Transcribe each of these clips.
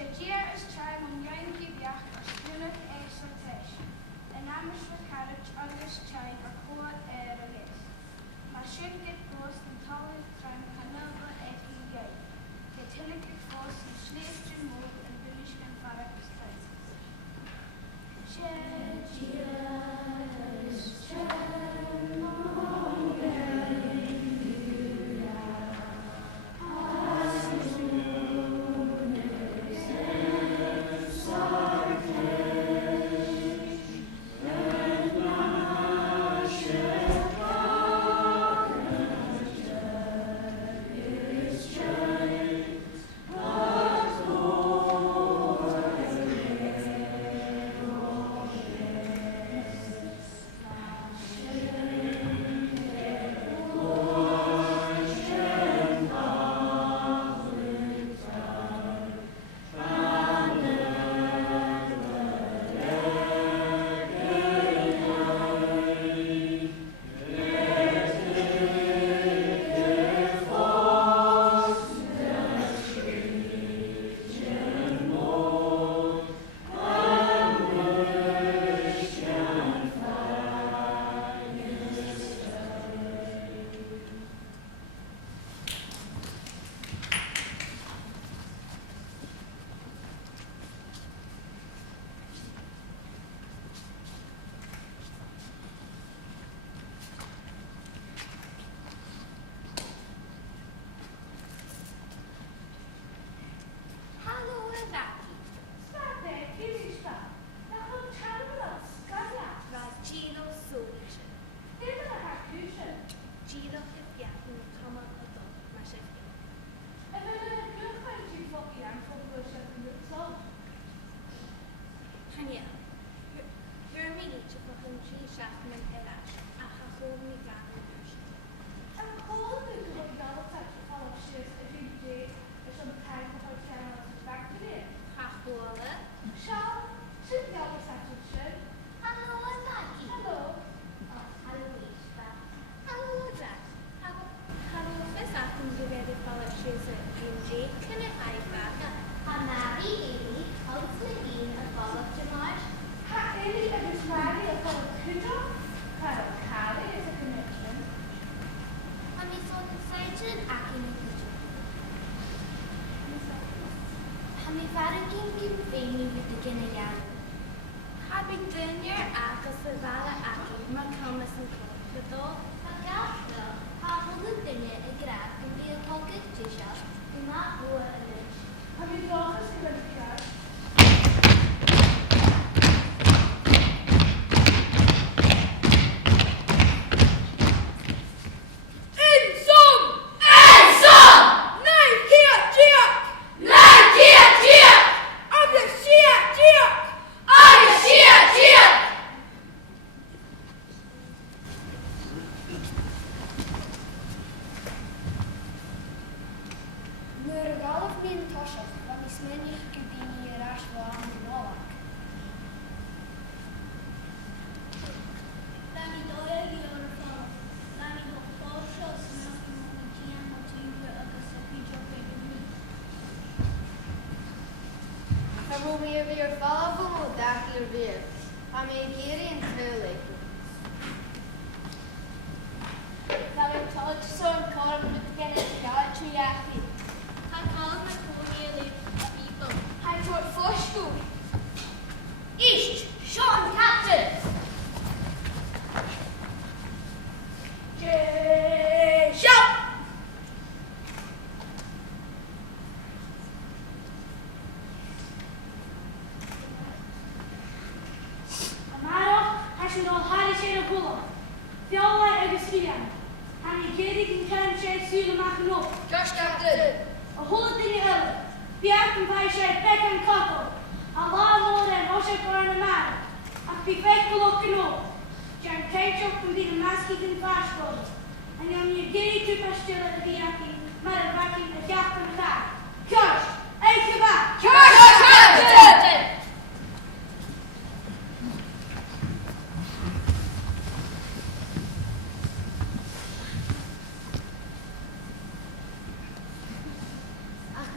Shadir is time on young Gibeah or Spunak exaltation. And Amish with carriage August time or Coa Erelis. My ship get post and Tolly Tram Canova Ekin Gay. Get Hillick Foss and Slave Move and Village and Farak Spices. Shadir is time on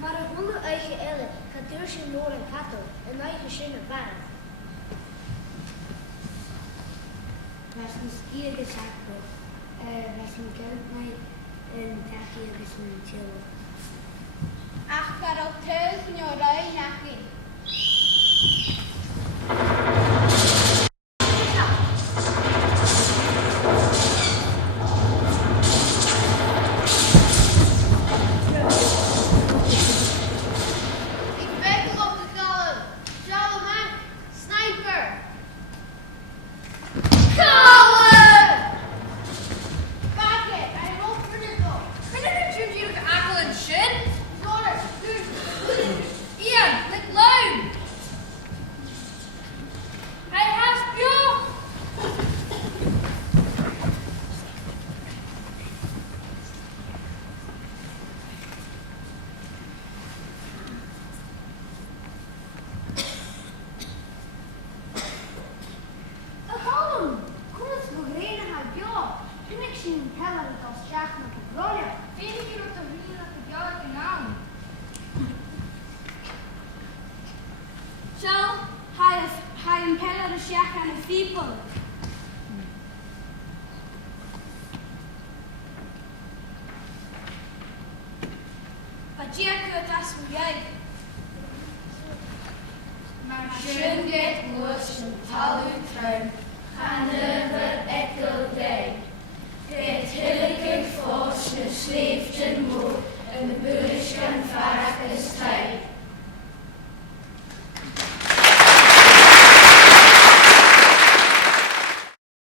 Mar a húna éige eile, dúir sin mór an cató, an aiche sin a bhar. Leis an sci agus seachú, leis an ceantnaid an taí agus an tiile. Ach gar ó tuil nó roi nachí. Mar sin get luas an talú trein,